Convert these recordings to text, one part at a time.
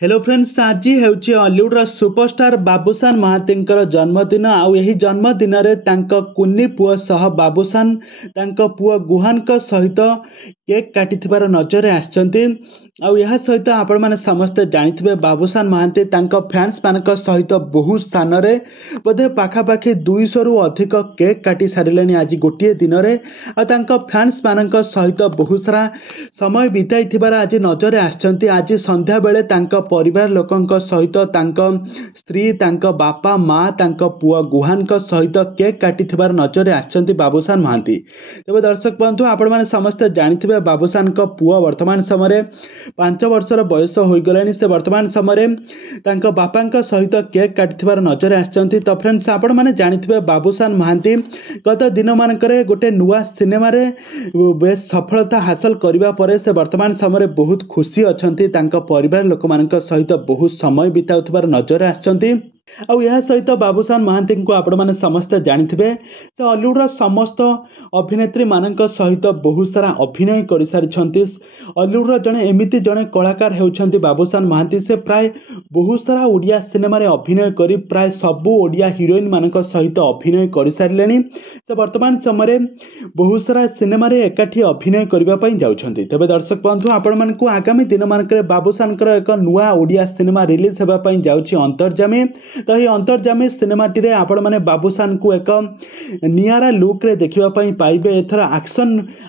Hello friends, आज ହେଉଛି Hollywood superstar बाबूसान महातीଙ୍କର जन्मदिन। आउ यही जन्मदिन में कुनी पुओ सह बाबूसान पुओ गुहान सहित केक काटिथिबार नजर आछंती। आउ यह सहित आपण माने समस्ते जानिथिबे बाबूसान महाती फैंस मान सहित बहु स्थान रे बोधे पाखापाखि 200 रु अधिक केक काटी सारे आज गोटे दिन में। आ फैंस मान सहित बहुत सारा समय बिताई आज नजर आछंती। आज संध्या बेले परिवार लोकंक सहित स्त्री बापा माँ पुओ गुहान सहित केक काटिथिबार नजर आछंती बाबूसान महाती। तेज दर्शक बंधु, आपण माने समस्ते जानिथिबे बाबूसान पुओ वर्तमान समय 5 वर्षर बयस हो गलानी। से वर्तमान समय बापा सहित केक काटिथिबार नजर आछंती। तो फ्रेंड्स, आपण माने जानिथिबे बाबूसान महाती गत दिन मानकरे गोटे नुआ सिनेमा रे बेस सफलता हासिल करिबा परे से वर्तमान समय बहुत खुशी अछंती। परिवार लोक मानक सहित बहुत समय बिताउथिबार नजर आछंती। आउ यह सहित बाबूसान महाती को आपण माने समस्त जानिथिबे से हॉलीवुड समस्त अभिनेत्री मानक सहित बहुत सारा अभिनय कर सारी। हॉलीवुड जड़े एमती जड़े कलाकार होउछंती बाबूसान महाती। से प्राय बहुत सारा ओडिया सिनेमा रे अभिनय करी प्राय सबु ओडिया हिरोइन मानक सहित अभिनय कर सारे। से वर्तमान समय बहुत सारा सिनेमा रे एकाठी अभिनय करबा पई जाउछंती। तबे दर्शक बंधु, आपण मानकु आगामी दिन मानकरे बाबूसान एक नुआ ओडिया सिनेमा रिलीज हेबा पई जाउछि अंतर्जामी। तो ये अंतर्जामी सिनेमाटी रे आपण माने बाबूसान को एक नियारा लुक रे देखिबा पई पाइबे। एथर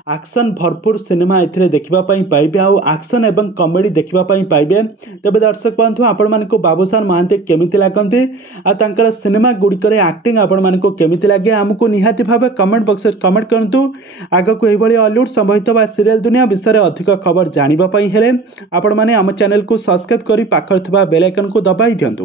एक्शन भरपूर सिनेमा एथिरे देखिबा पई पाइबे। आ एक्शन एवं कॉमेडी देखिबा पई पाइबे। तबे दर्शक बंधु, आपण मानकु बाबूसान महाती केमिति लागंती आ तांकर सिनेमा गुडी करे एक्टिंग आपण मानकु केमिति लागे हमकु निहाती भाबे कमेंट बॉक्स में कमेंट करंतु। आगो को एभली हॉलीवुड संबंधित बा सीरियल दुनिया विषय अधिक खबर जानिबा पई हेले आपण माने हम चैनल को सब्सक्राइब करी पाखर थबा बेल आइकन को दबाई दियंतु।